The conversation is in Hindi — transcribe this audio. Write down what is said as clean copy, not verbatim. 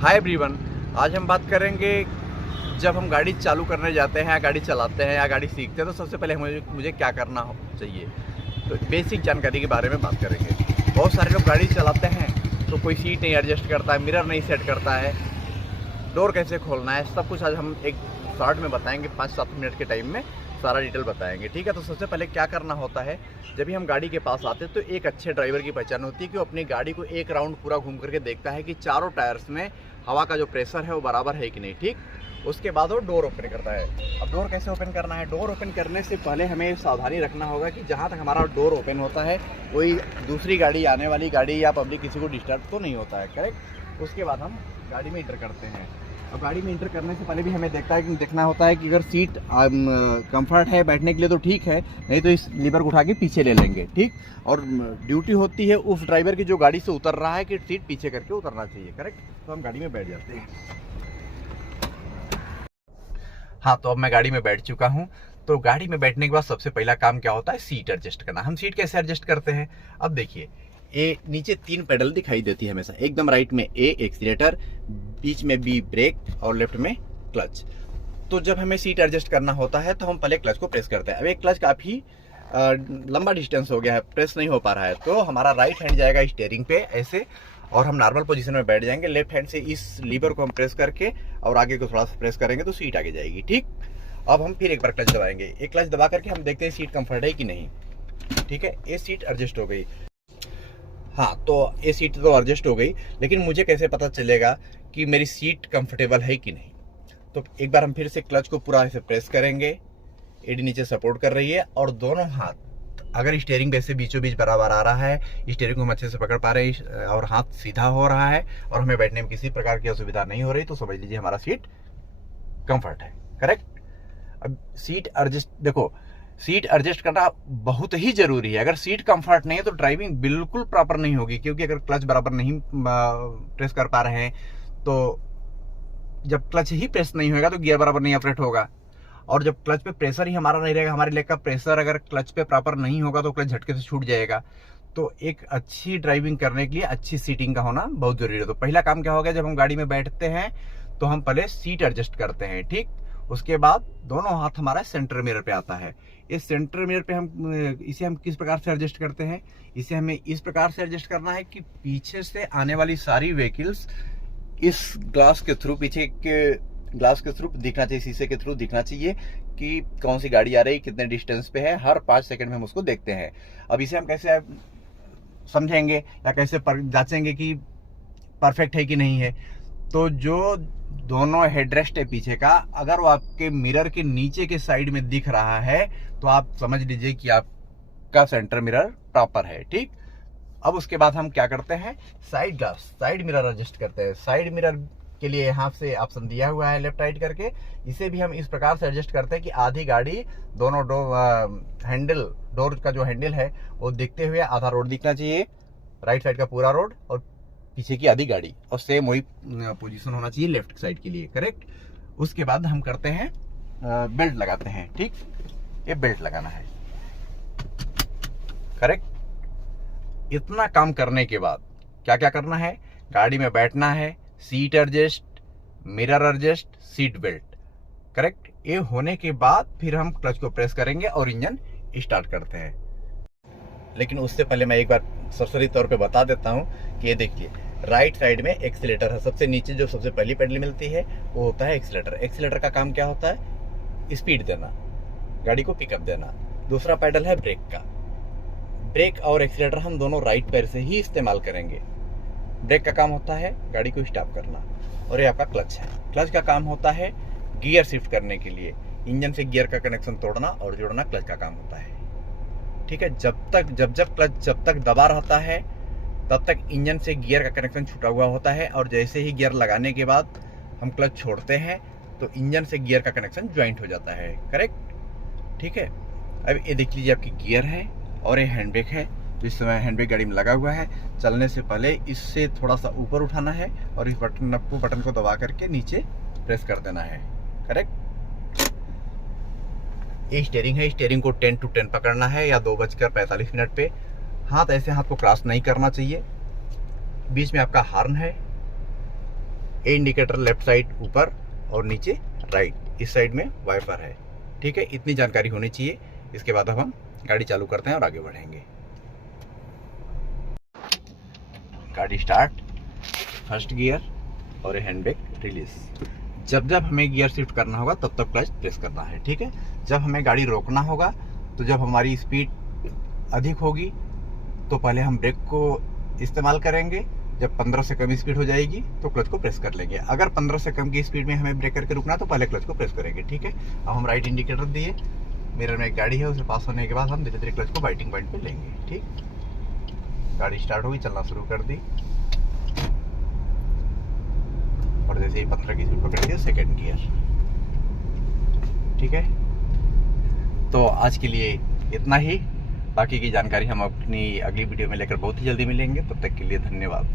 हाय एवरीवन, आज हम बात करेंगे जब हम गाड़ी चालू करने जाते हैं या गाड़ी चलाते हैं या गाड़ी सीखते हैं तो सबसे पहले मुझे क्या करना चाहिए। तो बेसिक जानकारी के बारे में बात करेंगे। बहुत सारे लोग गाड़ी चलाते हैं तो कोई सीट नहीं एडजस्ट करता है, मिरर नहीं सेट करता है, डोर कैसे खोलना है, सब कुछ आज हम एक शॉर्ट में बताएंगे। 5-7 मिनट के टाइम में सारा डिटेल बताएंगे, ठीक है। तो सबसे पहले क्या करना होता है, जब भी हम गाड़ी के पास आते हैं तो एक अच्छे ड्राइवर की पहचान होती है कि वो अपनी गाड़ी को एक राउंड पूरा घूम करके देखता है कि चारों टायर्स में हवा का जो प्रेशर है वो बराबर है कि नहीं, ठीक। उसके बाद वो डोर ओपन करता है। अब डोर कैसे ओपन करना है, डोर ओपन करने से पहले हमें सावधानी रखना होगा कि जहाँ तक हमारा डोर ओपन होता है कोई दूसरी गाड़ी, आने वाली गाड़ी या पब्लिक किसी को डिस्टर्ब तो नहीं होता है, करेक्ट। उसके बाद हम गाड़ी में इंटर करते हैं। अब गाड़ी में इंटर करने से पहले भी हमें देखना होता है कि अगर सीट कंफर्ट है बैठने के लिए तो ठीक है, नहीं तो इस लीवर को उठा के पीछे ले लेंगे, ठीक। और ड्यूटी होती है उस ड्राइवर की जो गाड़ी से उतर रहा है कि सीट पीछे करके उतरना चाहिए, करेक्ट। तो हम गाड़ी में बैठ जाते हैं। हाँ, तो अब मैं गाड़ी में बैठ चुका हूँ। तो गाड़ी में बैठने के बाद सबसे पहला काम क्या होता है, सीट एडजस्ट करना। हम सीट कैसे एडजस्ट करते हैं, अब देखिए, ए नीचे 3 पेडल दिखाई देती है हमेशा। एकदम राइट में ए एक्सीलेटर, बीच में बी ब्रेक और लेफ्ट में क्लच। तो जब हमें सीट एडजस्ट करना होता है तो हम पहले क्लच को प्रेस करते हैं। अब एक क्लच काफी लंबा डिस्टेंस हो गया है, प्रेस नहीं हो पा रहा है, तो हमारा राइट हैंड जाएगा स्टीयरिंग पे ऐसे और हम नॉर्मल पोजीशन में बैठ जाएंगे। लेफ्ट हैंड से इस लीवर को हम प्रेस करके और आगे को थोड़ा सा प्रेस करेंगे तो सीट आगे जाएगी, ठीक। अब हम फिर एक बार क्लच दबाएंगे। एक क्लच दबा करके हम देखते हैं सीट कंफर्ट है कि नहीं, ठीक है। ये सीट एडजस्ट हो गई। हाँ, तो ये सीट तो एडजस्ट हो गई, लेकिन मुझे कैसे पता चलेगा कि मेरी सीट कंफर्टेबल है कि नहीं। तो एक बार हम फिर से क्लच को पूरा ऐसे प्रेस करेंगे, एडी नीचे सपोर्ट कर रही है और दोनों हाथ अगर स्टीयरिंग पे से बीचों बीच बराबर आ रहा है, स्टीयरिंग को हम अच्छे से पकड़ पा रहे हैं और हाथ सीधा हो रहा है और हमें बैठने में किसी प्रकार की असुविधा नहीं हो रही, तो समझ लीजिए हमारा सीट कंफर्ट है, करेक्ट। अब सीट एडजस्ट, देखो सीट एडजस्ट करना बहुत ही जरूरी है। अगर सीट कंफर्ट नहीं है तो ड्राइविंग बिल्कुल प्रॉपर नहीं होगी, क्योंकि अगर क्लच बराबर नहीं प्रेस कर पा रहे हैं तो जब क्लच ही प्रेस नहीं होगा तो गियर बराबर नहीं ऑपरेट होगा, और जब क्लच पे प्रेशर ही हमारा नहीं रहेगा, हमारे लेग का प्रेशर अगर क्लच पे प्रॉपर नहीं होगा तो क्लच झटके से छूट जाएगा। तो एक अच्छी ड्राइविंग करने के लिए अच्छी सीटिंग का होना बहुत जरूरी है। तो पहला काम क्या होगा, जब हम गाड़ी में बैठते हैं तो हम पहले सीट एडजस्ट करते हैं, ठीक। उसके बाद दोनों हाथ हमारा सेंटर मिरर पे आता है। इस सेंटर मिरर पे इसे हम किस प्रकार से एडजस्ट करते हैं, इसे हमें इस प्रकार से एडजस्ट करना है कि पीछे से आने वाली सारी व्हीकल्स इस ग्लास के थ्रू, पीछे के ग्लास के थ्रू दिखना चाहिए, शीशे के थ्रू दिखना चाहिए कि कौन सी गाड़ी आ रही, कितने डिस्टेंस पे है। हर 5 सेकंड में हम उसको देखते हैं। अब इसे हम कैसे समझेंगे या कैसे जांचेंगे कि परफेक्ट है कि नहीं है। तो जो दोनों हेडरेस्ट है पीछे का, अगर वो आपके मिरर के नीचे के साइड में दिख रहा है तो आप समझ लीजिए कि आपका सेंटर मिरर प्रॉपर है, ठीक। अब उसके बाद हम क्या करते हैं, side glass, side mirror adjust करते हैं। साइड मिरर के लिए यहाँ से ऑप्शन दिया हुआ है लेफ्ट राइट करके, इसे भी हम इस प्रकार से एडजस्ट करते हैं कि आधी गाड़ी दोनों डोर का जो हैंडल है वो दिखते हुए आधा रोड दिखना चाहिए, राइट साइड का पूरा रोड और पीछे की आधी गाड़ी, और सेम वही पोजीशन होना चाहिए लेफ्ट साइड के लिए, करेक्ट। उसके बाद हम करते हैं बेल्ट लगाते हैं, ठीक। ये बेल्ट लगाना है, करेक्ट। इतना काम करने के बाद क्या क्या करना है, गाड़ी में बैठना है, seat adjust, mirror adjust, seat belt, correct. ये होने के बाद फिर हम क्लच को प्रेस करेंगे और इंजन स्टार्ट करते हैं। लेकिन उससे पहले मैं एक बार सरसरी तौर पे बता देता हूँ कि ये देखिए, राइट साइड में एक्सीलेटर है। सबसे नीचे जो सबसे पहली पेडल मिलती है वो होता है एक्सीलेटर। एक्सीलेटर का काम क्या होता है, स्पीड देना, गाड़ी को पिकअप देना। दूसरा पेडल है ब्रेक का। ब्रेक और एक्सीलेटर हम दोनों राइट पैर से ही इस्तेमाल करेंगे। ब्रेक का काम होता है गाड़ी को स्टॉप करना, और ये आपका क्लच है। क्लच का काम होता है गियर शिफ्ट करने के लिए, इंजन से गियर का कनेक्शन तोड़ना और जोड़ना क्लच का काम होता है, ठीक है। जब क्लच जब तक दबा रहता है तब तक इंजन से गियर का कनेक्शन छूटा हुआ होता है, और जैसे ही गियर लगाने के बाद हम क्लच छोड़ते हैं तो इंजन से गियर का कनेक्शन ज्वाइंट हो जाता है, करेक्ट, ठीक है। अब ये देख लीजिए, आपकी गियर है और ये हैंड ब्रेक है। तो इस समय हैंड ब्रेक गाड़ी में लगा हुआ है। चलने से पहले इससे थोड़ा सा ऊपर उठाना है और इस बटन को दबा करके नीचे प्रेस कर देना है, करेक्ट। ये स्टीयरिंग है, स्टीयरिंग को 10 to 10 पकड़ना है या 2:45 पे। हाथ ऐसे हाथ को क्रॉस नहीं करना चाहिए। बीच में आपका हॉर्न है, ए इंडिकेटर लेफ्ट साइड ऊपर और नीचे राइट, इस साइड में वाइपर है। ठीक है, इतनी जानकारी होनी चाहिए। इसके बाद अब हम गाड़ी चालू करते हैं और आगे बढ़ेंगे। गाड़ी स्टार्ट, फर्स्ट गियर और हैंड ब्रेक रिलीज। जब जब हमें गियर शिफ्ट करना होगा तब तक क्लच प्रेस करना है। ठीक है, जब हमें गाड़ी रोकना होगा तो जब हमारी स्पीड अधिक होगी तो पहले हम ब्रेक को इस्तेमाल करेंगे। जब 15 से कम स्पीड हो जाएगी तो क्लच को प्रेस कर लेंगे। अगर 15 से कम की स्पीड में हमें ब्रेक करके रुकना है तो पहले क्लच को प्रेस करेंगे। ठीक है, अब हम राइट इंडिकेटर दिए, मिरर में एक गाड़ी है, उसे पास होने के बाद हम धीरे धीरे क्लच को बाइटिंग पॉइंट पे लेंगे। ठीक, गाड़ी स्टार्ट होगी, चलना शुरू कर दी और जैसे ही 15 की स्पीड पकड़ दिया सेकेंड गियर। ठीक है, तो आज के लिए इतना ही। बाकी की जानकारी हम अपनी अगली वीडियो में लेकर बहुत ही जल्दी मिलेंगे। तब तक के लिए धन्यवाद।